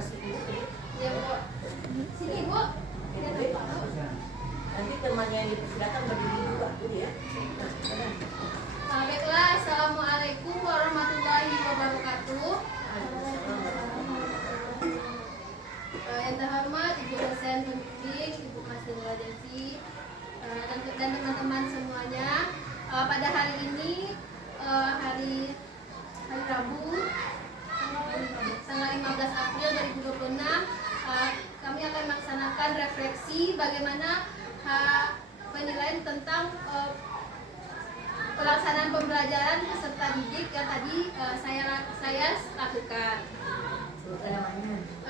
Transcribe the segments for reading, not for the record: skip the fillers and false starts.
Ya Bu. Sini Bu. Nanti temannya yang dipersilakan berdiri dulu aku ya. Baiklah, Assalamualaikum warahmatullahi wabarakatuh. Yang terhormat Ibu dosen pembimbing, Ibu Mas Dela Devi, dan teman-teman semuanya. Pada hari ini, hari Rabu, tanggal 15 April 2026, kami akan melaksanakan refleksi bagaimana penilaian tentang pelaksanaan pembelajaran peserta didik yang tadi saya lakukan.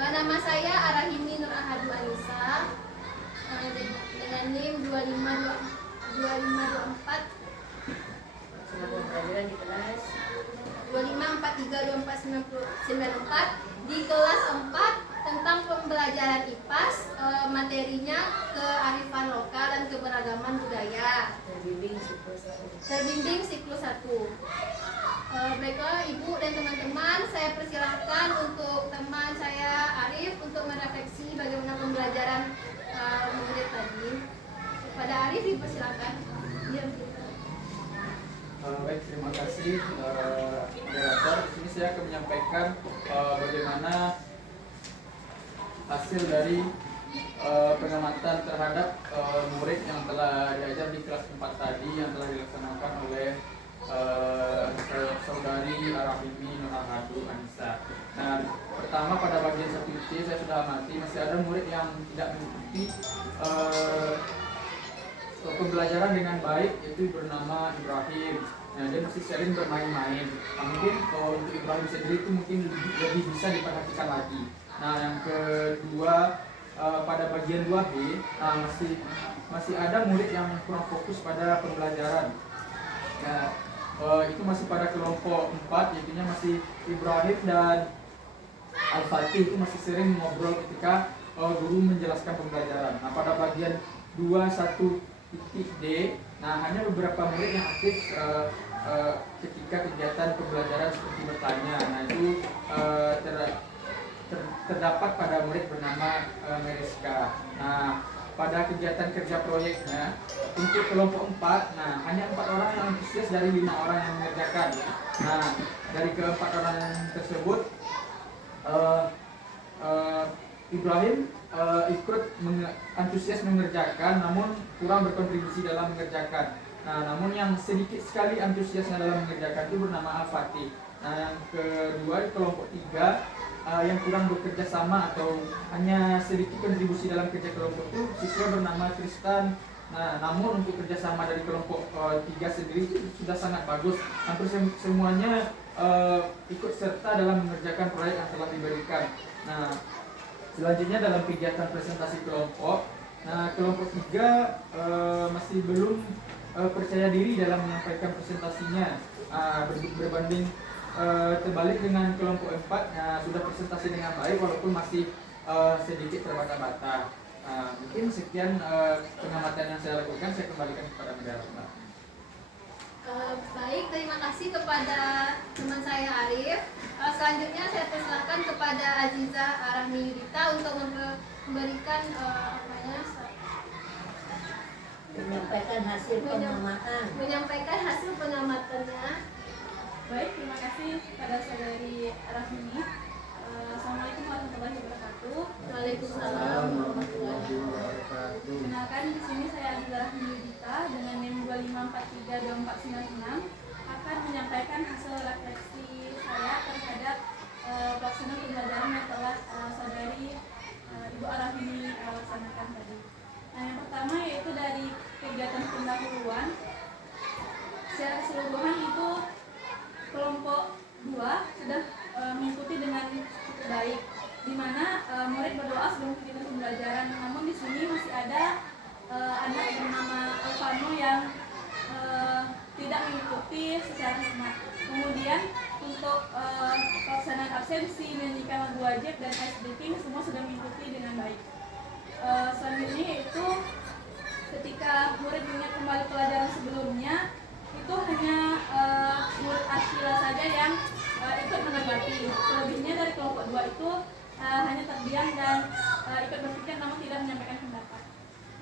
Nama saya Arahimi Nur Ahadu Anissa, dengan NIM 2524 Pelajaran di kelas 25432494 di kelas 4 tentang pembelajaran IPAS, materinya kearifan lokal dan keberagaman budaya. Terbimbing siklus 1. Baiklah Ibu dan teman-teman, saya persilahkan untuk teman saya Arif untuk merefleksi bagaimana pembelajaran murid tadi. Kepada Arif dipersilakan. Baik, terima kasih moderator. Di sini saya akan menyampaikan bagaimana hasil dari pengamatan terhadap murid yang telah diajar di kelas 4 tadi yang telah dilaksanakan oleh saudari Arahimi Nur Ahadu Anissa. Nah, pertama pada bagian 1C saya sudah amati masih ada murid yang tidak mengikuti pembelajaran dengan baik, yaitu bernama Ibrahim. Nah, dia masih sering bermain-main. Nah, mungkin untuk Ibrahim sendiri itu mungkin lebih bisa diperhatikan lagi. Nah, yang kedua pada bagian 2B, masih ada murid yang kurang fokus pada pembelajaran. Nah, itu masih pada kelompok 4, yaitu masih Ibrahim dan Al-Fatih itu masih sering ngobrol ketika guru menjelaskan pembelajaran. Nah, pada bagian 21.D, nah hanya beberapa murid yang aktif ketika kegiatan pembelajaran seperti bertanya. Nah, itu terdapat pada murid bernama Meriska. Nah, pada kegiatan kerja proyeknya untuk kelompok 4, nah hanya 4 orang yang antusias dari 5 orang yang mengerjakan. Nah, dari keempat orang tersebut Ibrahim ikut antusias mengerjakan, namun kurang berkontribusi dalam mengerjakan. Nah, namun yang sedikit sekali antusiasnya dalam mengerjakan itu bernama Al-Fatih. Nah, yang kedua di kelompok 3 yang kurang bekerja sama atau hanya sedikit kontribusi dalam kerja kelompok itu siswa bernama Tristan. Nah, namun untuk kerjasama dari kelompok 3 sendiri itu sudah sangat bagus. Hampir semuanya ikut serta dalam mengerjakan proyek yang telah diberikan. Nah, selanjutnya dalam kegiatan presentasi kelompok, nah kelompok 3 masih belum percaya diri dalam menyampaikan presentasinya, berbanding terbalik dengan kelompok 4, nah, sudah presentasi dengan baik walaupun masih sedikit terbata-bata. Mungkin sekian pengamatan yang saya lakukan, saya kembalikan kepada moderator. Baik, terima kasih kepada teman saya Arif. Selanjutnya saya persilakan kepada Aziza Rahmi Yudita untuk memberikan menyampaikan hasil pengamatan. Menyampaikan hasil pengamatannya. Baik, terima kasih pada saudari Rahmi. Assalamualaikum warahmatullahi wabarakatuh. Waalaikumsalam warahmatullahi wabarakatuh. Kenalkan, di sini saya Aziza Rahmi Yudita dengan NIM 25432496 akan menyampaikan hasil refleksi saya terhadap pelaksanaan pembelajaran yang telah saudari Ibu Arahmi laksanakan tadi. Nah, yang pertama yaitu dari kegiatan pendahuluan. Secara keseluruhan itu kelompok 2 sudah mengikuti dengan cukup baik, di mana murid berdoa sebelum kegiatan pembelajaran. Namun di sini masih ada anak bernama Alvano yang tidak mengikuti secara hikmat. Kemudian untuk pelaksanaan absensi, menyanyikan lagu wajib dan ice breaking semua sudah mengikuti dengan baik. Selanjutnya yaitu ketika murid mengingat kembali pelajaran sebelumnya, itu hanya murid Ashila saja yang ikut menanggapi. Selebihnya dari kelompok 2 itu hanya terdiam dan ikut berpikir namun tidak menyampaikan pendapat.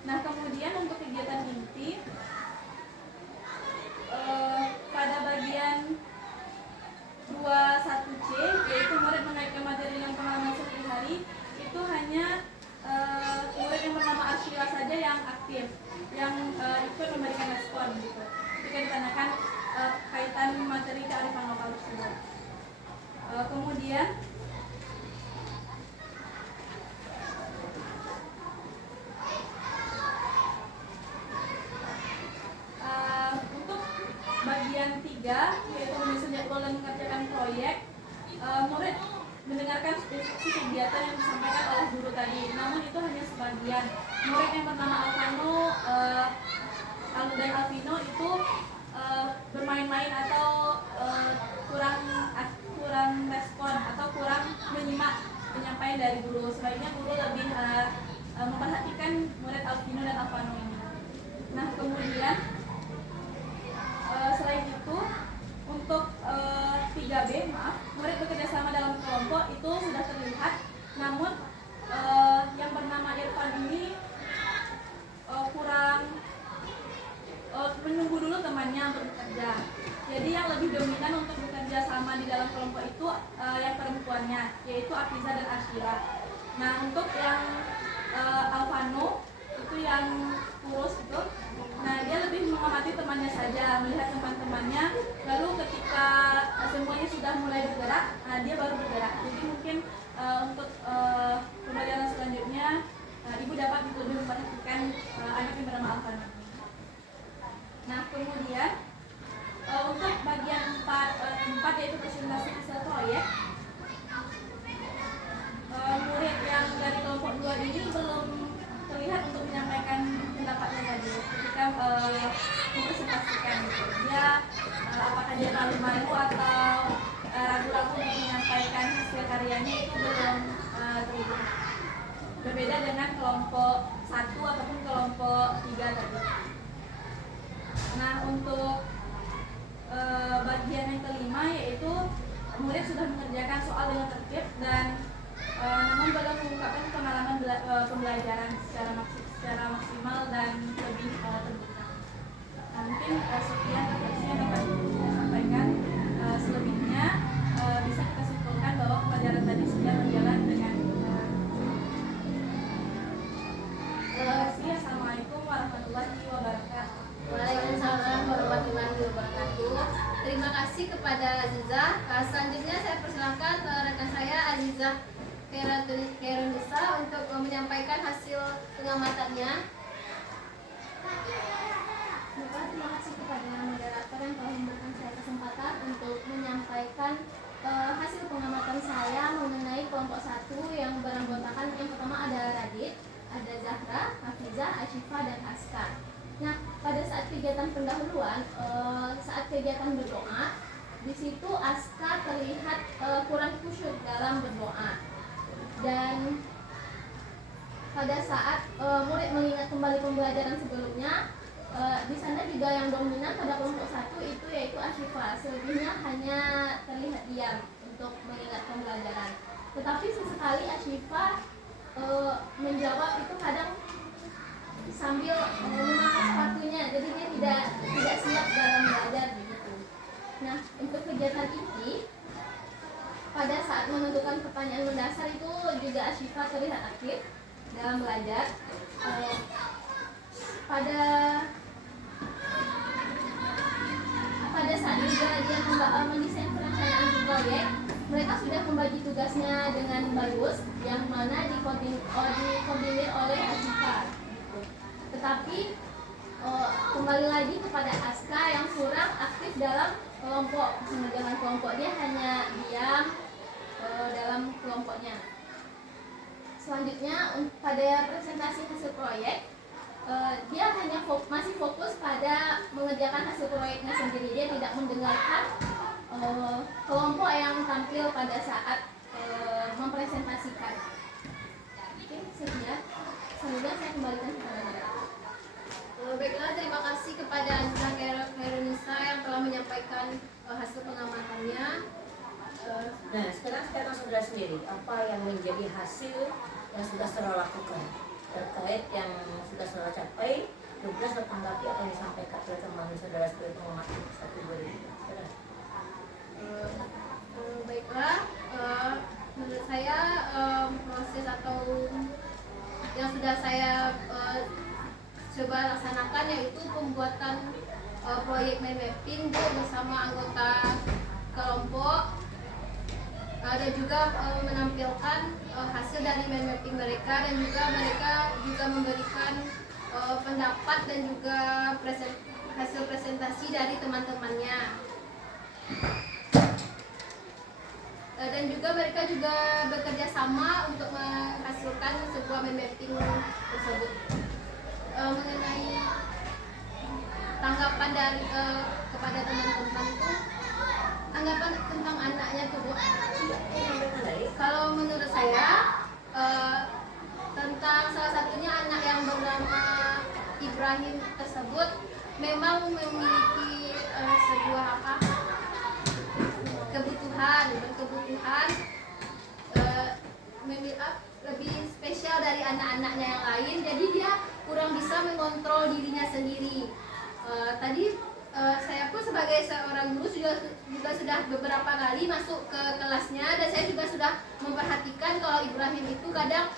Nah, kemudian untuk kegiatan inti pada bagian 21C, yaitu murid mengaitkan materi yang pengalaman sehari-hari, itu hanya murid yang bernama Arshila saja yang aktif, yang ikut memberikan respon gitu. Jika ditanyakan kaitan materi kearifan lokal tersebut. Kemudian untuk bagian 3, yaitu menyusun jadwal dan mengerjakan proyek, murid mendengarkan instruksi kegiatan yang disampaikan oleh guru tadi, namun itu hanya sebagian. Murid yang bernama Alvano dan Alvino itu bermain-main atau kurang respon atau kurang menyimak penyampaian dari guru. Sebaiknya guru lebih memperhatikan murid Alvino dan Alvano ini. Nah, kemudian selain itu untuk 3B, murid bekerja sama dalam kelompok itu sudah terlihat, namun yang bernama Irfan ini kurang menunggu dulu temannya untuk bekerja. Jadi yang lebih dominan untuk bekerja sama di dalam kelompok itu yang perempuannya, yaitu Afiza dan Ashira. Nah, untuk yang Alvano itu yang kurus itu, nah dia lebih mengamati temannya saja, melihat teman-temannya, lalu ketika semuanya sudah mulai bergerak, nah dia baru bergerak. Jadi mungkin untuk pembelajaran selanjutnya ibu dapat lebih memperhatikan anak yang bernama Alvano. Nah, kemudian untuk bagian 4 yaitu presentasi hasil proyek, murid yang dari kelompok 2 ini belum terlihat untuk menyampaikan pendapatnya tadi ketika mempresentasikan gitu. Dia apakah dia terlalu malu atau ragu-ragu untuk menyampaikan hasil karyanya itu belum terlihat. Berbeda dengan kelompok 1 ataupun kelompok 3 tadi. Nah, untuk bagian yang kelima, yaitu murid sudah mengerjakan soal dengan tertib dan namun belum mengungkapkan pengalaman pembelajaran secara maksimal dan lebih terbuka. Nah, mungkin sekian refleksi yang dapat saya sampaikan. Selebihnya bisa kita simpulkan bahwa pelajaran tadi sudah berjalan dengan Assalamualaikum warahmatullahi wabarakatuh. Waalaikumsalam warahmatullahi wabarakatuh. Terima kasih kepada Azizah. Selanjutnya saya persilakan rekan saya Azizah Keronisa untuk menyampaikan hasil pengamatannya. Terima kasih kepada moderator yang telah memberikan saya kesempatan untuk menyampaikan hasil pengamatan saya mengenai kelompok 1 yang beranggotakan, yang pertama ada Radit, ada Zahra, Hafizah, Ashifa, dan Askar. Nah, pada saat kegiatan pendahuluan, saat kegiatan berdoa, di situ Askar terlihat kurang khusyuk dalam berdoa. Dan pada saat murid mengingat kembali pembelajaran sebelumnya, di sana juga yang dominan pada kelompok 1 itu yaitu Ashifa. Selebihnya hanya terlihat diam untuk mengingat pembelajaran. Tetapi sesekali Ashifa menjawab itu kadang sambil memakai sepatunya, jadi dia tidak siap dalam belajar begitu. Nah, untuk kegiatan ini pada saat menentukan pertanyaan mendasar itu juga Ashifa terlihat aktif dalam belajar. Pada saat juga dia mendesain perencanaan proyek, mereka sudah membagi tugasnya dengan bagus, yang mana dikoordinir oleh Ashifa. Tetapi kembali lagi kepada Aska yang kurang aktif dalam kelompok, mengerjakan kelompok, dia hanya diam dalam kelompoknya. Selanjutnya pada presentasi hasil proyek, dia hanya masih fokus pada mengerjakan hasil proyeknya sendiri. Dia tidak mendengarkan kelompok yang tampil pada saat mempresentasikan. Oke, sekian. Semoga saya kembalikan kepada Anda. Baiklah, terima kasih kepada Azizah Keronisa yang telah menyampaikan hasil pengamatannya. Nah, sekarang saudara sendiri, apa yang menjadi hasil yang sudah saudara lakukan terkait yang sudah saudara capai, juga saudara tanggapi apa yang disampaikan oleh teman saudara sebagai pengamat satu dua tiga. Baiklah, menurut saya proses atau yang sudah saya coba laksanakan yaitu pembuatan proyek mind mapping bersama anggota kelompok dan juga menampilkan hasil dari mind mapping mereka, dan juga mereka juga memberikan pendapat dan juga hasil presentasi dari teman-temannya. Dan juga mereka juga bekerja sama untuk menghasilkan sebuah mind mapping tersebut. Mengenai tanggapan dari kepada teman-teman itu, tanggapan tentang anaknya tuh Bu. Kalau menurut saya tentang salah satunya anak yang bernama Ibrahim tersebut memang memiliki sebuah kebutuhan lebih spesial dari anak-anaknya yang lain, jadi dia kurang bisa mengontrol dirinya sendiri. Saya pun sebagai seorang guru juga sudah beberapa kali masuk ke kelasnya, dan saya juga sudah memperhatikan kalau Ibrahim itu kadang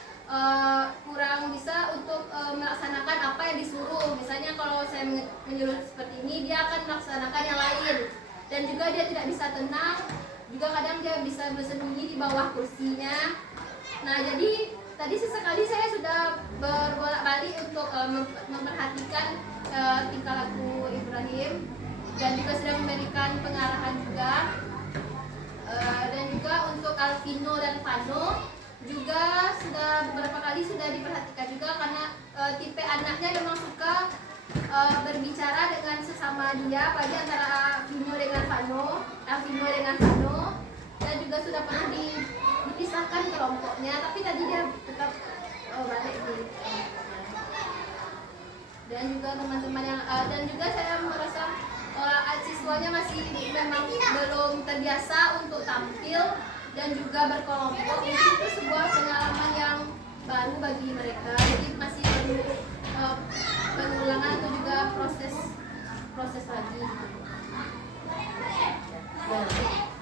kurang bisa untuk melaksanakan apa yang disuruh. Misalnya kalau saya menyuruh seperti ini, dia akan melaksanakan yang lain, dan juga dia tidak bisa tenang, juga kadang dia bisa bersembunyi di bawah kursinya. Nah, jadi tadi sesekali saya sudah berbolak-balik untuk memperhatikan tingkah laku Ibrahim, dan juga sudah memberikan pengarahan juga. Dan juga untuk Alvino dan Vano juga sudah beberapa kali sudah diperhatikan juga, karena tipe anaknya memang suka berbicara dengan sesama dia, apalagi antara Alvino dengan Vano, dan juga sudah pernah dipisahkan kelompoknya, tapi tadi dia tetap balik di dan juga teman-teman yang dan juga saya merasa siswanya masih memang belum terbiasa untuk tampil dan juga berkelompok. Itu sebuah pengalaman yang baru bagi mereka, jadi masih perlu pengulangan atau juga proses lagi.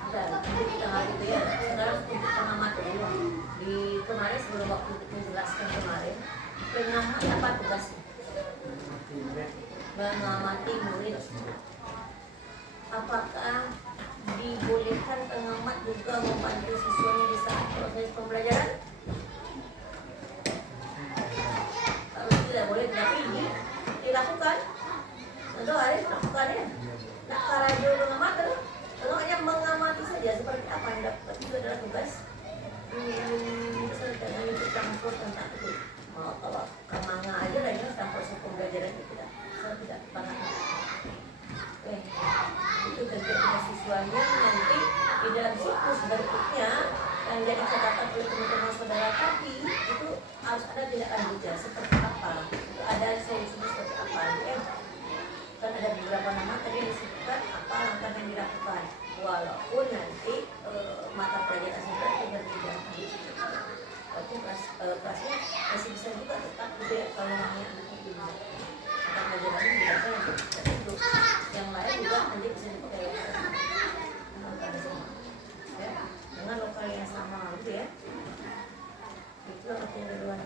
Kita gitu ya. Sekarang untuk pengamat dulu. Di kemarin sebelum waktu menjelaskan kemarin, pengamat apa tugasnya? Mengamati murid. Apakah dibolehkan pengamat juga membantu siswanya di saat proses pembelajaran? Kalau tidak boleh, tapi ini dilakukan. Tentu harus dilakukan ya. Nah, cara dia mengamati, kalau hanya mengamati saja seperti apa yang dapat itu adalah tugas. Jangan ikut campur tentang itu. Kalau kemana aja lah ini tentang proses pembelajaran itu tidak. Saya tidak paham. Itu terjadi siswanya nanti di dalam siklus berikutnya yang jadi catatan oleh teman-teman saudara, tapi itu harus ada tindak lanjutnya seperti apa, itu ada solusinya seperti apa ya. Kan ada beberapa nama tadi disebutkan apa langkah yang dilakukan, walaupun nanti mata pelajaran saudara itu berbeda. Tapi kelasnya masih bisa juga tetap gitu ya, kalau namanya itu mata pelajaran ini dilakukan itu yang lain juga nanti bisa dipakai ya, dengan lokal yang sama gitu ya. Itu artinya duluan.